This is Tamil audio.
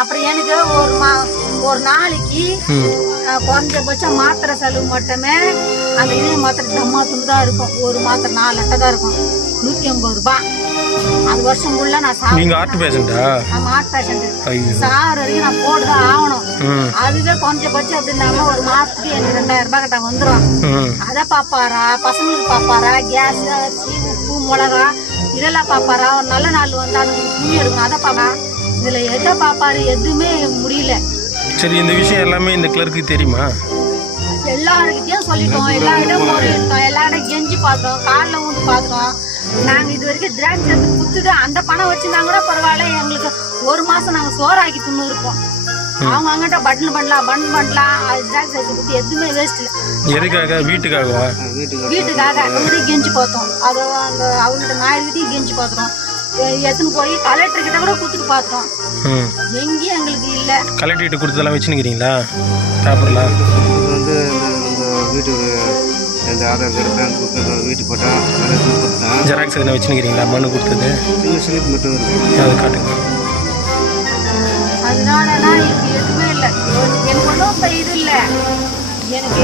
அப்புறம் எனக்கு ஒரு மா ஒரு நாளைக்கு குறைஞ்சபட்சம் மாத்திரை செலவு மட்டுமே அந்த இதே மாத்திரை தம்மா துண்டு தான் இருக்கும். ஒரு மாத்திரை நாலு அட்டை தான் இருக்கும். நூத்தி ஐம்பது ரூபாய். அது வருஷம் ஃபுல்லா நான் சாப்பிட்டு நீங்கள் ஹார்ட் பேஷண்ட்டா நான் ஹார்ட் பேஷண்ட் சாகிற வரைக்கும் நான் போட்டுதான் ஆகணும். ம். அதுவே குறைஞ்சபட்சம் எப்படி இருந்தாலும் ஒரு மாசத்துக்கு எனக்கு ரெண்டாயிரம் ரூபாய் கிட்ட வந்துடும் அதை பாப்பாரா? பசங்களுக்கு பாப்பாரா? கேஸ் அரிசி உப்பு மிளகா இதெல்லாம் பாப்பாரா? ஒரு நல்ல நாள் வந்து அதுக்கு துணி எடுக்கணும். அதை பாப்பா. இதுல எதை பாப்பாரு எதுவுமே முடியல. சரி இந்த விஷயம் எல்லாமே இந்த கிளர்க்கு தெரியுமா? எல்லாருக்கிட்டையும் சொல்லிட்டோம். எல்லார்கிட்டயும் முறையிட்டோம் எல்லார்கிட்டையும் கெஞ்சி பார்த்தோம். காலில் ஊந்து பார்த்தோம். நாங்க இது வரைக்கும் திராட்சை எடுத்து குத்துட்டு அந்த பணம் வச்சிருந்தா கூட பரவாயில்ல. எங்களுக்கு ஒரு மாசம் நாங்க சோறாக்கி துண்ணு இருப்போம் அவங்க அங்கிட்ட பட்டன் பண்ணலாம் பட்டன் பண்ணலாம். அது திராட்சை எடுத்து குத்தி எதுவுமே வேஸ்ட் இல்லை. எதுக்காக? வீட்டுக்காகவா? வீட்டுக்காக. இப்படி கெஞ்சி பார்த்தோம். அது அந்த அவங்ககிட்ட நாயர்கிட்டையும் கெஞ்சி பார்த்தோம். எடுத்துன்னு போய் கலெக்டர் கிட்ட கூட கொடுத்துட்டு பார்த்தோம். ம். எங்கேயும் எங்களுக்கு இல்லை. கலெக்டர்கிட்ட கொடுத்ததெல்லாம் வச்சுன்னுக்கிறீங்களா? பேப்பர்லாம் இது வந்து இந்த வீட்டுக்கு இந்த ஆதார் கார்டு பேங்க் புக்கு வீட்டு பட்டா கொடுத்தேன் ஜெராக்ஸ் எதுனா வச்சுன்னுக்கிறீங்களா? மனு கொடுத்தது? சின்ன ஸ்லிப் மட்டும் இருக்கு. அது காட்டுங்க. அதனாலனா இப்ப எதுவுமே இல்லை. எனக்கு ஒன்றும் இப்ப இது இல்லை. எனக்கு